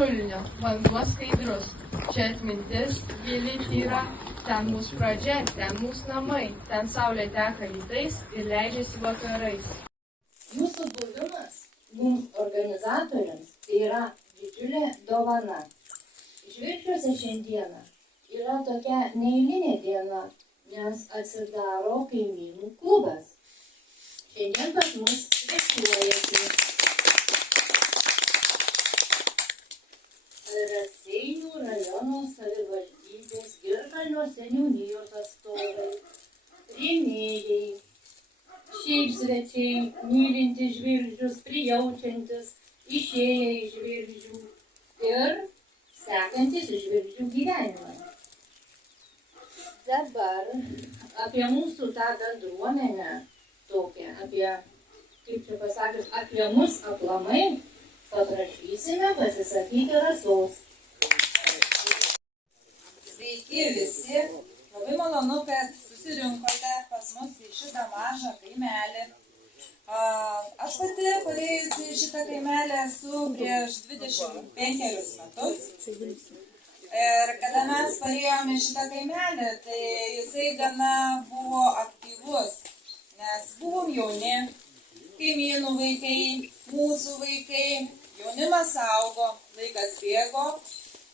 šulinio, vanduo skaidrus. Čia atmintis gili tyra, ten mūsų pradžia, ten mūsų namai, ten saulė teka rytais ir leidžiasi vakarais. Jūsų buvimas mums organizatoriams tai yra didžiulė dovana. Žvirgždžiuose šiandieną yra tokia neeilinė diena, nes atsidaro kaimynų klubas. Šiandien pas mus svečiuojasi Raseinių rajono savivaldybės Girkalnio seniūnijos atstovai, rėmėjai, šiaip svečiai, mylintys Žvirgždžius, prijaučiantis, išėję iš Žvirgždžių ir sekantis Žvirgždžių gyvenimą. Dabar apie mūsų tą bendruomenę tokią, apie mus aplamai paprašysime pasisakyti Rasos. Sveiki visi, labai malonu, kad susirinkote pas mus į šitą mažą kaimelį. Aš pati parėjusi šitą kaimelį esu prieš 25 metus. Ir kada mes parėjome šitą kaimelį, tai jisai gana buvo aktyvus, nes buvom jauni, kaimynų vaikai, mūsų vaikai, jaunimas augo, laikas bėgo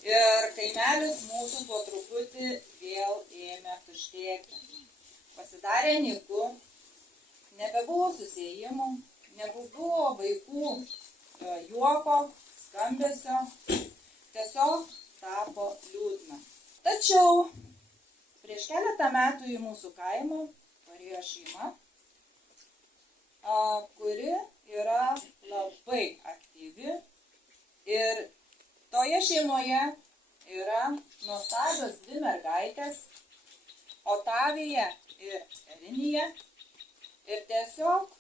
ir kaimelis mūsų po truputį vėl ėmė tuštėti. Pasidarė nyku, nebebuvo susiejimų, nebuvo vaikų juoko, skambesio, tiesiog tapo liūdna. Tačiau prieš keletą metų į mūsų kaimą parėjo šeima, kuri yra labai aktyvi ir toje šeimoje yra nuostabios 2 mergaitės, Otavija ir Erinija. Ir tiesiog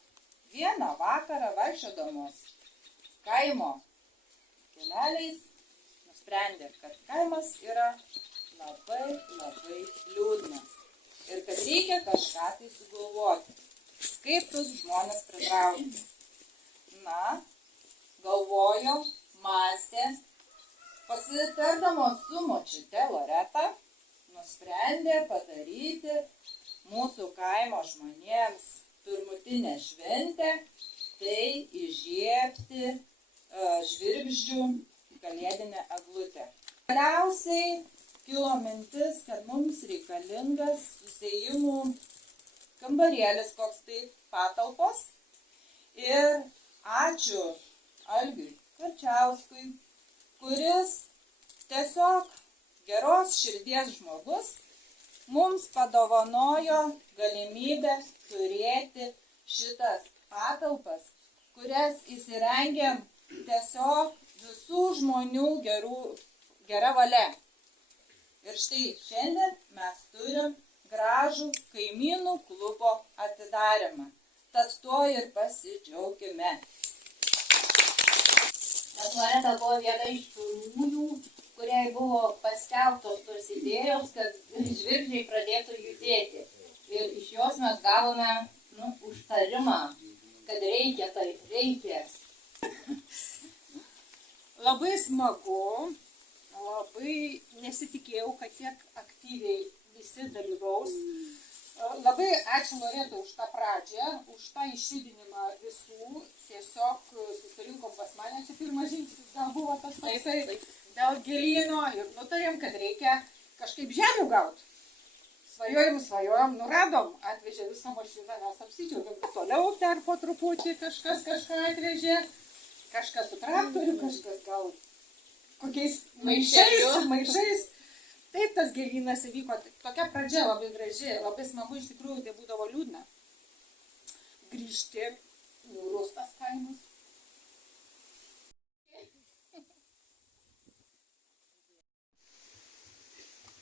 vieną vakarą vaikščiodamos kaimo keliais nusprendė, kad kaimas yra labai liūdnas ir kad reikia kažką tai sugalvoti, kaip tuos žmonės pritraukti. Na, galvojo, mąstė, pasitardamos su močiute Loreta, nusprendė padaryti mūsų kaimo žmonėms pirmutinę šventę, tai įžiebti Žvirgždžių kalėdinę eglutę. Galiausiai kilo mintis, kad mums reikalingas susiejimų kambarėlis, koks tai patalpos. Ir ačiū Algiui Karčiauskui, kuris tiesiog geros širdies žmogus mums padovanojo galimybę turėti šitas patalpas, kurias įsirengėm tiesiog visų žmonių gera valia. Ir štai šiandien mes turim gražų kaimynų klubo atidarymą. Tad tuo ir pasidžiaukime. Nes Loreta buvo viena iš pirmųjų, kuriai buvo paskelbtos tos idėjos, kad Žvirgždžiai pradėtų judėti. Ir iš jos mes gavome užtarimą, kad reikia. Labai smagu, labai nesitikėjau, kad tiek aktyviai visi dalyvaus. Labai ačiū Loretai už tą pradžią, už tą išjudinimą visų. Tiesiog susirinkom pas mane, čia pirmas žingsnis gal buvo tas toksai dėl gėlyno ir nutarėm, kad reikia kažkaip žemių gauti. Svajojom, nuradom, atvežė visą mašiną, mes apsidžiaugėm. Toliau dar po truputį kažkas kažką atvežė, kažkas su traktoriu, kažkas gal kokiais maišais. Taip tas gėlynas įvyko, tokia pradžia labai graži, labai smagu, iš tikrųjų tai būdavo liūdna. Grįžti, niūrus tas kaimas.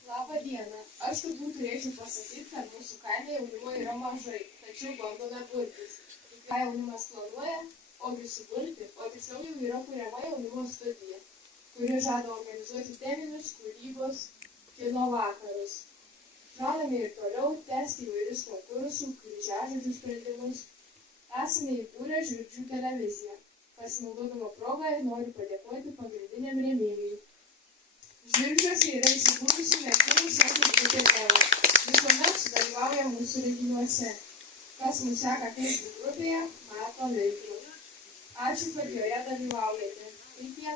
Labą dieną. Aš turbūt turėčiau pasakyti, kad mūsų kaime jaunimo yra mažai, tačiau bandome burtis. Ką jaunimas planuoja, ogi suburti, o tiksliau jau yra kuriama jaunimo studija, kuri žada organizuoti teminius kūrybos kino vakarus. Žadame ir toliau tęsti įvairius konkursų, kryžiažodžių sprendimus. Esame įkūrę Žvirgždžių televiziją. Pasinaudodama progą noriu padėkoti pagrindiniam rėmėjui. Žvirgžduose yra įsikūrusi merginų šokių grupė Eva. Visuomet sudalyvauja mūsų renginiuose. Kas mus seka Facebook grupėje, mato veiklą. Ačiū, kad joje dalyvaujate. Iki.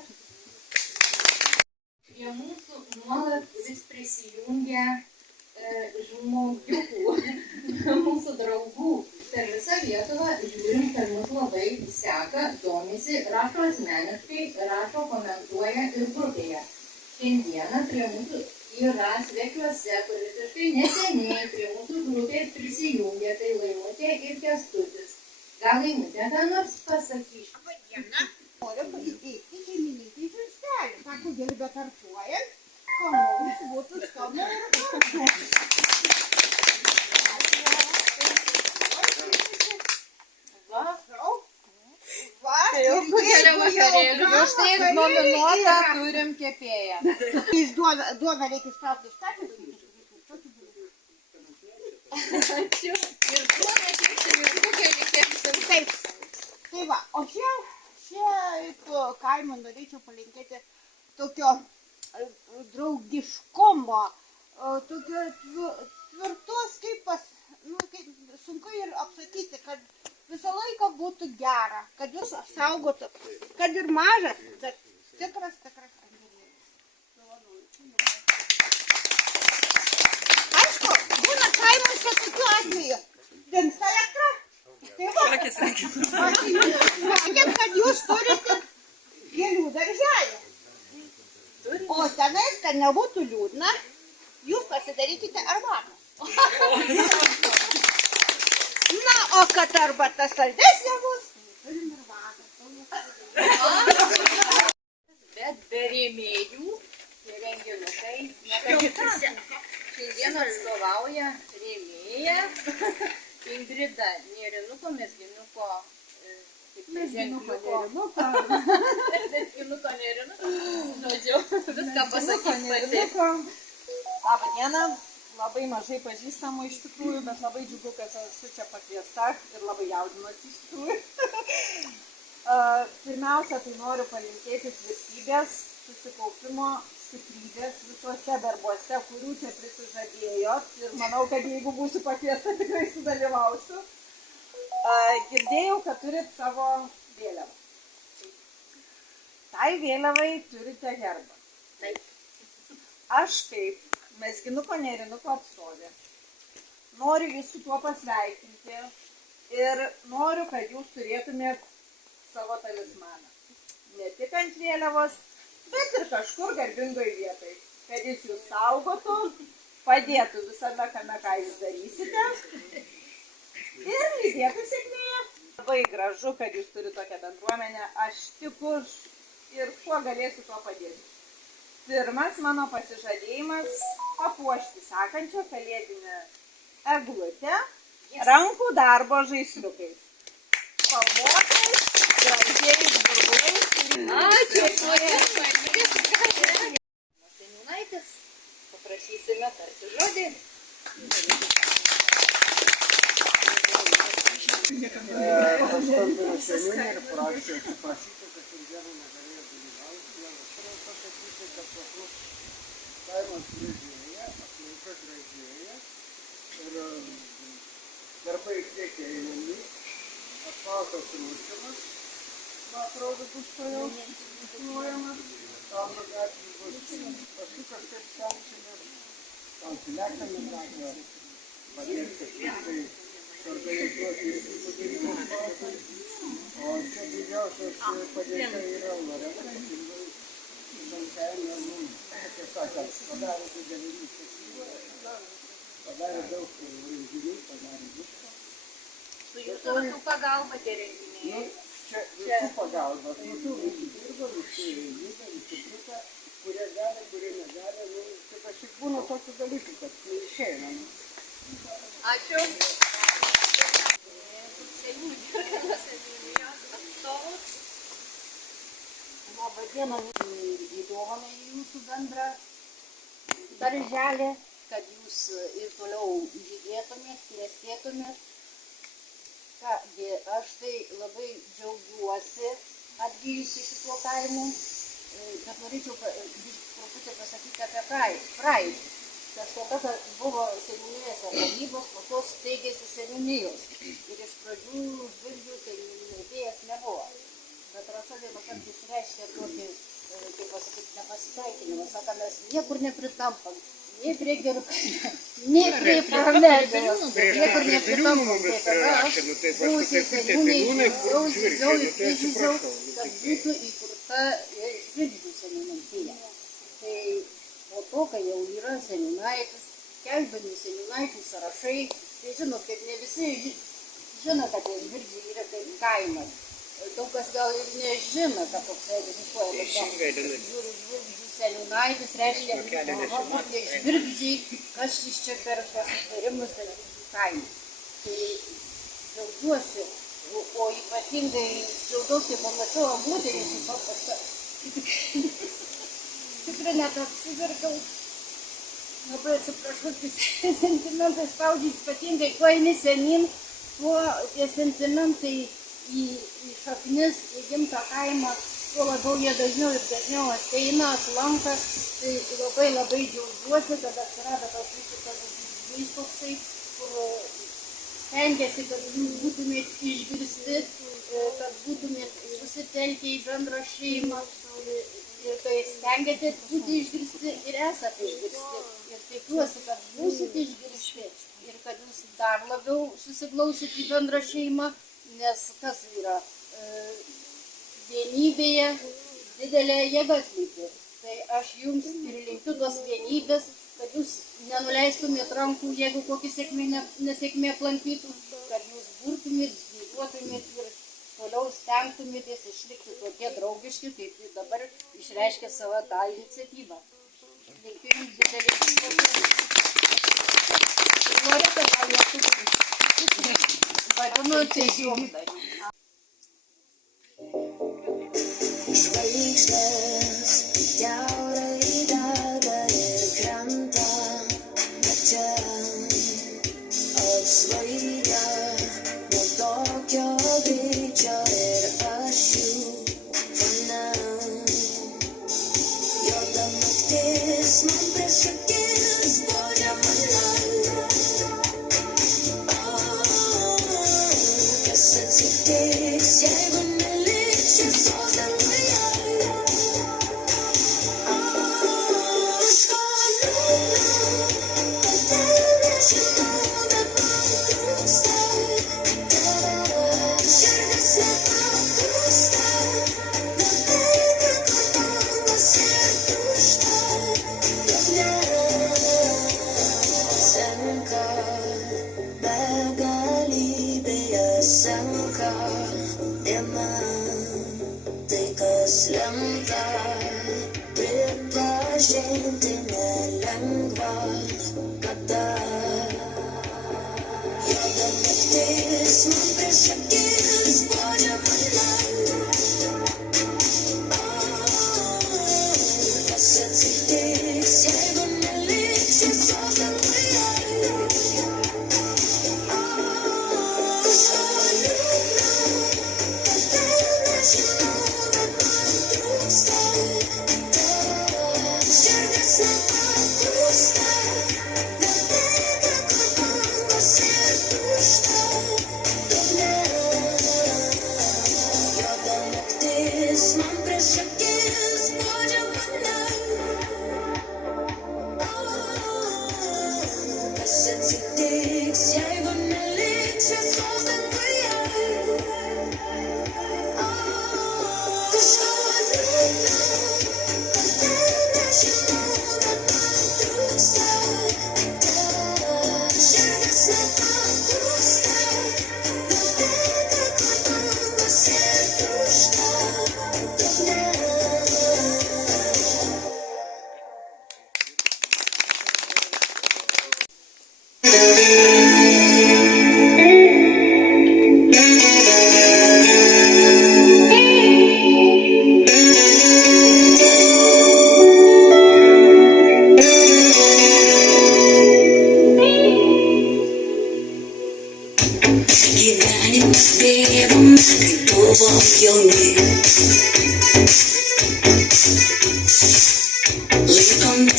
Prie mūsų nuolat vis prisijungia žmogiukų, mūsų draugų. Per visą Lietuvą žiūrim, kad mus labai seka, domisi, rašo asmeniškai, rašo, komentuoja ir grupėje. Šiandieną prie mūsų yra svečiuose, kur visiškai neseniai prie mūsų grupės prisijungė, tai Laimutė ir Kęstutis. Gal Laimutė ką nors pasakys? Diena. Noriu įteikti šeimininkei žaistelį. Sako, gerbė kartuojant, ko nors būtų skanu ir Už tai nominuotą turim kepėją. Iš duoną reikia ištraukti iš tačių. Ačiū. Ir duoną kepsim, ir kukelį kepsim. Taip. Tai va, o čia kaimo norėčiau palinkėti tokio draugiškumo, tokio tvirtos, kaip sunku ir apsakyti, kad visą laiką būtų gera, kad jūs apsaugotų, kad ir mažas, bet tikras angelėlis. Aišku, būna kaimuose tokių atvejų. Dingsta elektra. Tai va, matėm, kad jūs turite gėlių darželį. O tenais, kad nebūtų liūdna, jūs pasidarykite arbatą. Na, o kad arbata saldesnė bus, turim arbatą. Bet be rėmėjų ir angeliukai nepavyks. Šiandien atstovauja rėmėja Ingrida Nėrinuko, Mezginuko, Mezginuko Nėrinuko, žodžiu, viską pasakyti pati. Labą dieną, labai mažai pažįstamų iš tikrųjų, bet labai džiugu, kad esu čia pakviesta ir labai jaudinuosi iš tikrųjų. Pirmiausia, tai noriu palinkėti tvirtybės, susikaupimo, stiprybės visuose darbuose, kurių čia prisižadėjot, ir manau, kad jeigu būsiu pakviesta, tikrai sudalyvausiu. Girdėjau, kad turit savo vėliavą. Tai vėliavai turite herbą. Taip. Aš kaip Mezginuko Nėrinuko atstovė noriu jūs su tuo pasveikinti ir noriu, kad jūs turėtumėt savo talismaną. Ne tik ant vėliavos, bet ir kažkur garbingoj vietai, kad jis jūs saugotų, padėtų visame kame, ką jūs darysite ir lydėtų sėkmėje. Labai gražu, kad jūs turite tokią bendruomenę, aš tik už ir kuo galėsiu, tuo padėsiu. Pirmas mano pasižadėjimas – papuošti sekančią kalėdinę eglutę rankų darbo žaisliukais. Spalvotais, gražiais burbulais. Ačiū. Seniūnaitis, paprašysime tarti žodį. Paskambino seniūnė ir prašė atsiprašyti, kad šiandieną negalėjo dalyvauti. Noriu pasakyti, kad pas mus kaimas gražėja, aplinka gražėja ir darbai kiek einami, asfaltas ruošiamas, man atrodo, bus toliau užklojamas, Tauro gatvė bus, paskui kažkaip stengsimės, gal piliakalnį gatvę padėti kažkaip organizuoti ir padarimo sportui. O čia didžiausias padėka yra Loreta, Žankainė, kaip sakant, padarė didelį iniciatyvą, padarė daug renginių, padarė viską. Su jūsų visų pagalba tie renginiai. Čia visų pagalba, visų dirba, visi juda, visi truka, kurie gali, kurie negali, čia kažkaip būna tokių dalykų, kad neišeina. Ačiū. Labą dieną į dovaną į jūsų bendrą darželį, kad jūs ir toliau žydėtumėt, klestėtumėt. Kągi, aš tai labai džiaugiuosi, atgyjusi šituo kaimu, bet norėčiau truputį pasakyti apie praeitį. Kažkada buvo seniūnijose tarybos, po to steigėsi seniūnijos. Ir iš pradžių Žvirgžių seniūnijos nebuvo. Bet Rasa vieną kartą išreiškė tokį, kaip pasakyti, nepasitaikinimą. Sako, mes niekur nepritampam. Nei prie gerų, nei prie paramedžių. Niekur nepritampam. Tai tada buvusiai seniūniai įsiziau, kad būtų įkurta Žvirgžių seniūnija. Tai po to, kai jau yra seniūnaitis, skelbiami seniūnaičių sąrašai, tai žinot, kaip ne visi žino, kad Žvirgžiai yra kaip kaimas. Daug kas gal ir nežino, kad toks egzistuoja. Bet žiūri Žvirgžių seniūnaitis, reiškia, kokie Žvirgžiai, kas iš čia per pasitarimus kaimas. Tai džiaugiuosi, o ypatingai džiaugiuosi, kai pamačiau abuterį su paprasta. Tikrai net apsiverkiau, labai atsiprašau, sentimentai spaudžia, ypatingai kuo eini senin, tuo tie sentimentai į šaknis, į gimtą kaimą, tuo labiau jie dažniau ir dažniau ateina, aplanka, tai labai džiaugiuosi, kad atsirado tas visiškas toksai, kur stengiasi, kad jūs būtumėt išgirsti, kad būtumėt susitelkę į bendrą šeimą. Ir kai stengiatės būti išgirsti ir esate išgirsti. Ir tikiuosi, kad būsite išgirsti ir kad jūs dar labiau susiglausit į bendrą šeimą, nes kas yra vienybėje didelė jėga slypi. Tai aš jums ir linkiu tos vienybės, kad jūs nenuleistumėt rankų, jeigu kokia nesėkmė aplankytų, kad jūs burtumėt, gyvuotumėt ir toliau stengtumėtės išlikti tokie draugiški, kaip jūs dabar išreiškė savo tą iniciatyvą. Linkiu jums didelį Loreta gal nesu vadinu tiesiog. Žvaigždės kiaurai dega ir krenta, bet čia apsvaigę nuo tokio greičio ir aš jų fone. Juoda naktis man prieš akis bodžia mane. Kas atsitiks, jeigu neliks šviesos danguje? Senka diena, tai kas lemta, pripažinti nelengva, kada juoda naktis man prieš akis bodžia mane. Kas atsitiks, jeigu neliks šviesos danguje?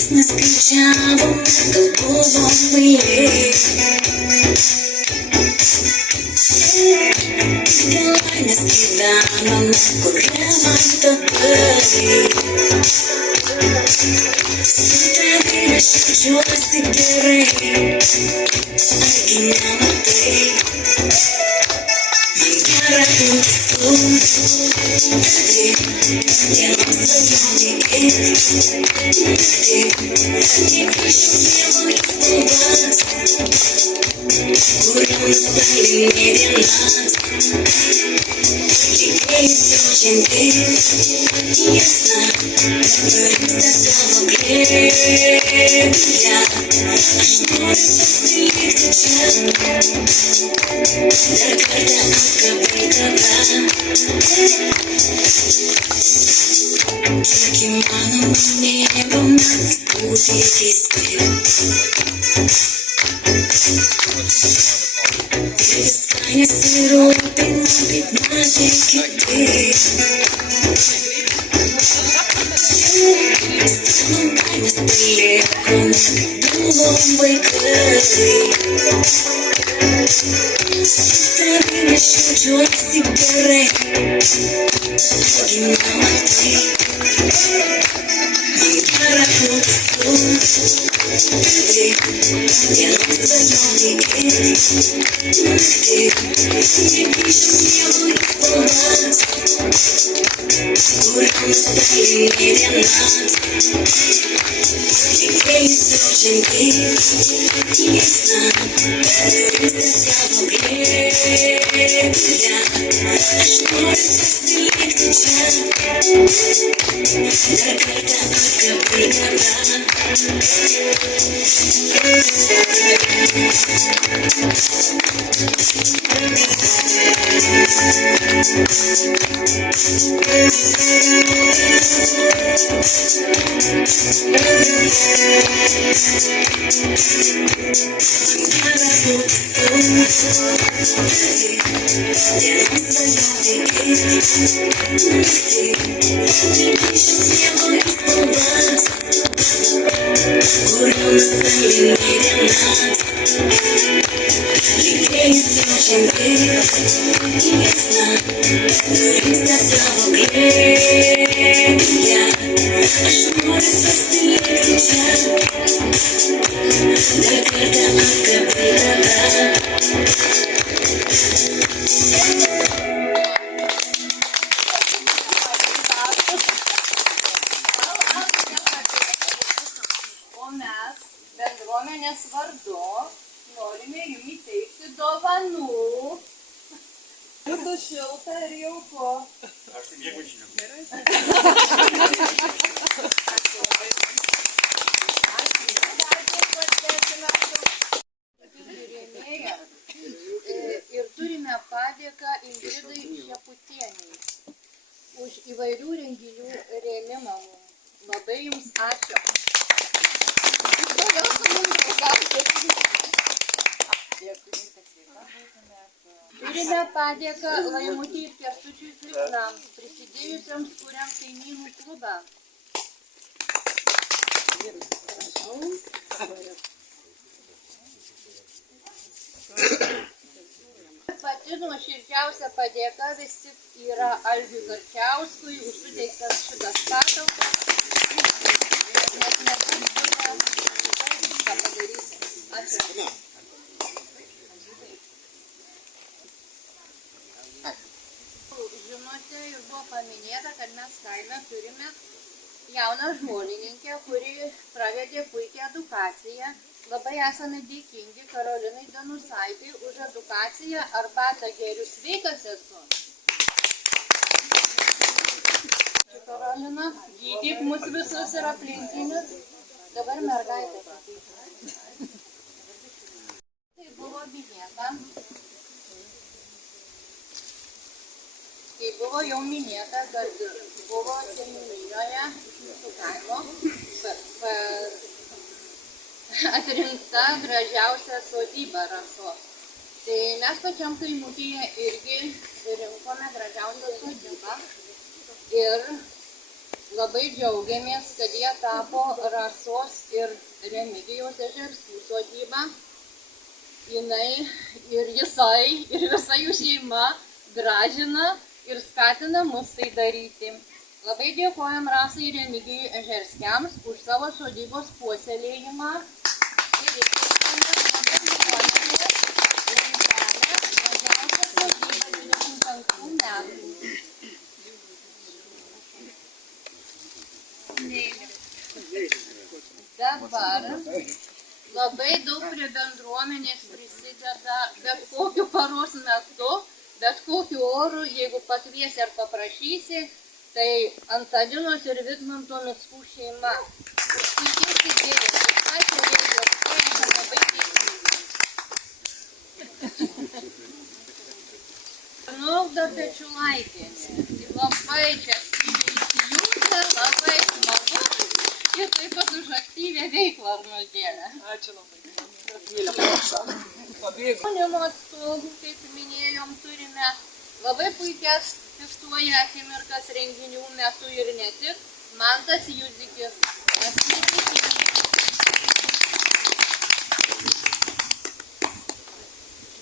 Mes neskaičiavom, gal buvom kvailiai. Gal laimės gyvenom, kuriam takai. Su tavimi aš jaučiuosi gerai. Argi nematai? Man gera būti su tavimi. Dienos svajonė ir naktį. Kaip išjungiamo į spalvas, kuriam nustalį ne vienas. Lygiais drožianti tiesa, turimsta tavo glėbyje. Aš noriu pasilikti čia, dar kartą apkabinti tave. Kiek įmanoma mėgomės būti keisti. Visai nesirūpinu, kaip matė kiti. Savo baimės palikome, kaip buvom vaikai. Su tavimi aš jaučiuosi gerai. Argi nematai? Man gera būti su tavimi. Dienos svajonė ir naktį. Kaip išjungiamo į spalvas, kuriam nustalį ne vienas. Lygiais drožianti tiesa, turimsta tavo glėbyje. Aš noriu pasilikti čia, dar kartą apkabinti tave. O mes bendruomenės vardu norime jums įteikti dovanų. Būtų šilta ir jauku. Aš tai nieko žinau. Ir turime padėką Ingridai Šeputienei už įvairių renginių rėmimą. Labai jums ačiū. Turime padėką Laimutei ir Kęstučiui Zvignams, prisidėjusiems kuriant kaimynų klubą. Pati nuoširdžiausia padėka vis tik yra Algiui Garčiauskui už suteiktas šitas patalpas. Nes mes ką padarysim. Ačiū. Žinote, ir buvo paminėta, kad mes kaime turime jauną žmonininkę, kuri pravedė puikią edukaciją. Labai esame dėkingi Karolinai Danusaitei už edukaciją. Arbatą geriu, sveikas esu. Ačiū, Karolina. Gydyk mus visus ir aplinkinius. Dabar mergaitė. Tai buvo minėta. Kai buvo jau minėta, kad buvo seniūnijoje mūsų kaimo atrinkta gražiausia sodyba Rasos. Tai mes pačiam kaimutyje irgi rinkome gražiausią sodybą ir Labai džiaugiamės, kad jie tapo Rasos ir Remigijaus Ežerskų sodyba. Jinai ir jisai, ir visa jų šeima gražina ir skatina mus tai daryti. Labai dėkojam Rasai ir Remigijui Ežerskiams už savo sodybos puoselėjimą ir įsteigimą nuo bendruomenės lentelę mažiausia sodyba 25 metų. Dabar labai daug prie bendruomenės prisideda bet kokiu paros metu, bet kokiu oru, jeigu pakviesi ar paprašysi, tai Antalinos ir Vidmanto Mickų šeima. Už puikias idėjas, už pačią vėlios, tai esame labai dėkingi. Nugda Pečiulaitienė, labai čia įsijungė, labai smagu. Ir taip pat už aktyvę veiklą, Arnoldėlę. Ačiū labai. Pabėgau. Jaunimo atstovų, kaip minėjom, turime labai puikias fiksuoja akimirkas renginių metu ir ne tik. Mantas Juzikis.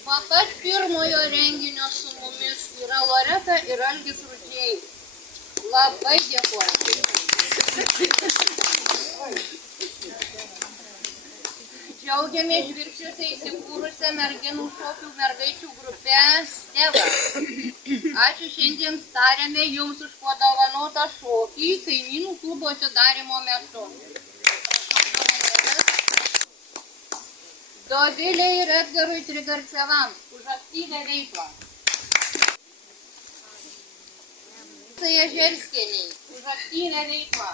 Nuo pat pirmojo renginio su mumis yra Loreta ir Algis Rudžiai. Labai dėkuoju. Džiaugiamės Žvirgždžiuose įsikūrusią merginų šokių mergaičių grupę Steva. Ačiū šiandien tariame jums už padovanotą šokį kaimynų klubo atidarymo metu. Dovilė ir Edgarui Trigarcevams už aktyvę veiklą. Ežerskienei už aktyvę veiklą.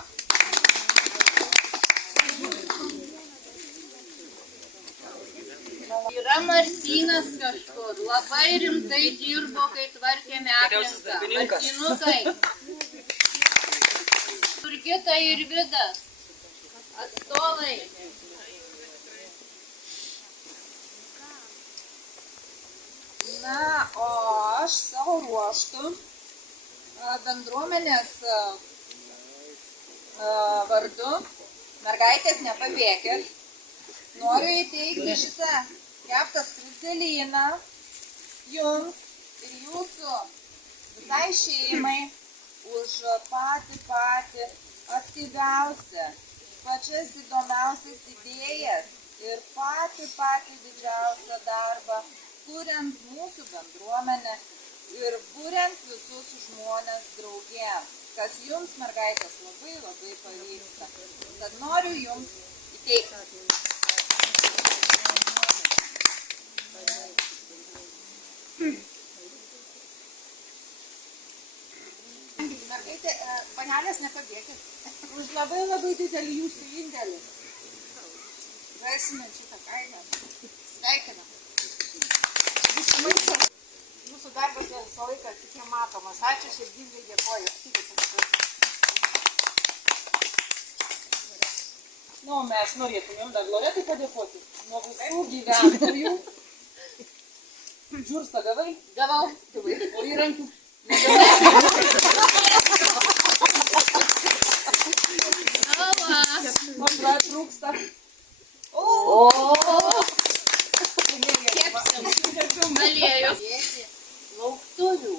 Yra Martynas kažkur, labai rimtai dirbo, kai tvarkėme aplinką. Martynukai. Jurgita ir Vidas. Atstovai. Na, o aš savo ruoštų bendruomenės vardu mergaitės nepabėkit. Noriu įteikti šitą keptą skruzdėlyną jums ir jūsų visai šeimai už patį aktyviausią, pačias įdomiausias idėjas ir patį didžiausią darbą, kuriant mūsų bendruomenę ir buriant visus žmonės draugė, kas jums, mergaitės, labai pavyksta. Tad noriu jums įteikti. Mergaitė, panelės nepabėkit. Už labai didelį jūsų indėlį. Rasime šitą kainą. Sveikinam. Jūsų darbas visą laiką tikrai matomas. Ačiū, širdingai dėkoju. Nu, mes norėtumėm dar Loretai padėkoti. Nuo visų gyventojų. Džurstą gavai? Gavau. O įrankių? O šva trūksta? Kepsim aliejus. Lauktuvių.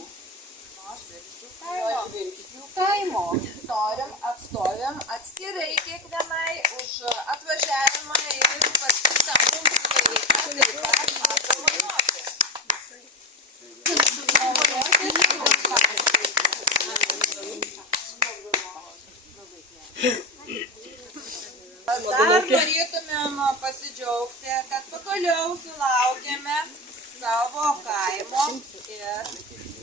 Žvirgždžių kaimo. Norim atstovėm atskirai kiekvienai už atvažiavimą ir paskirtą mums laiką taip pat padovanoti. Dar norėtumėm pasidžiaugti, kad pagaliau sulaukėme savo kaimo ir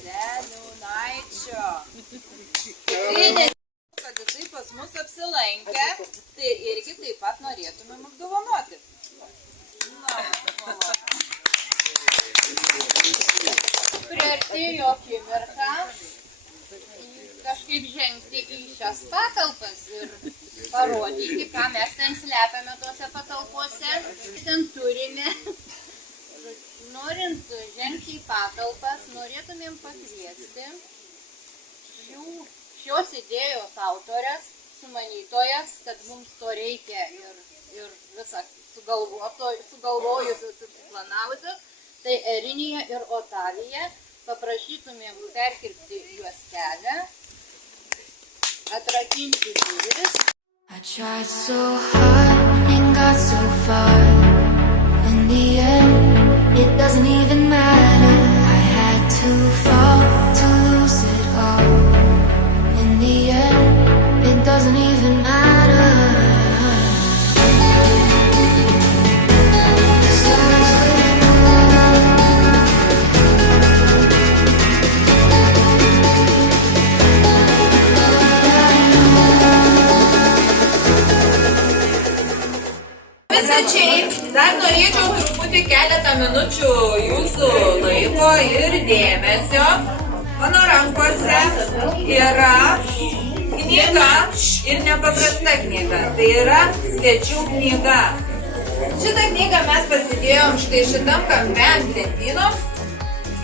seniūnaičio. Kad jisai pas mus apsilankė, tai irgi taip pat norėtumėm apdovanoti. Priartėjo akimirka kažkaip žengti į šias patalpas ir parodyti, ką mes ten slepiame tuose patalpose. Ten turime, norint žengti į patalpas, norėtumėm pakviesti šios idėjos autorės, sumanytojas, kad mums to reikia ir visą sugalvojusios ir suplanavusios, tai Erinija ir Otavija. Paprašytumėm perkirpti juostelę, atrakinti duris. I tried so hard and got so far. In the end, it doesn't even matter. I had to fall to lose it all. In the end, it doesn't even matter. Svečiai, dar norėčiau truputį keletą minučių jūsų laiko ir dėmesio. Mano rankose yra knyga ir nepaprasta knyga. Tai yra svečių knyga. Šitą knygą mes pasidėjom štai šitam kampe ant lentynos.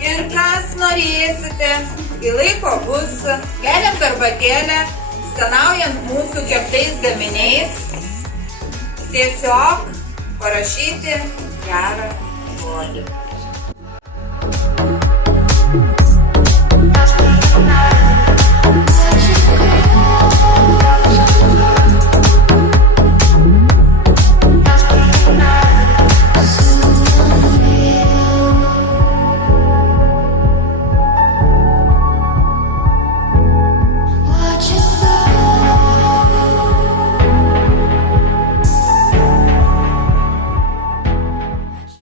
Ir kas norėsite, kai laiko bus, geriant arbatėlę, skanaujant mūsų keptais gaminiais, tiesiog parašyti gerą žodį.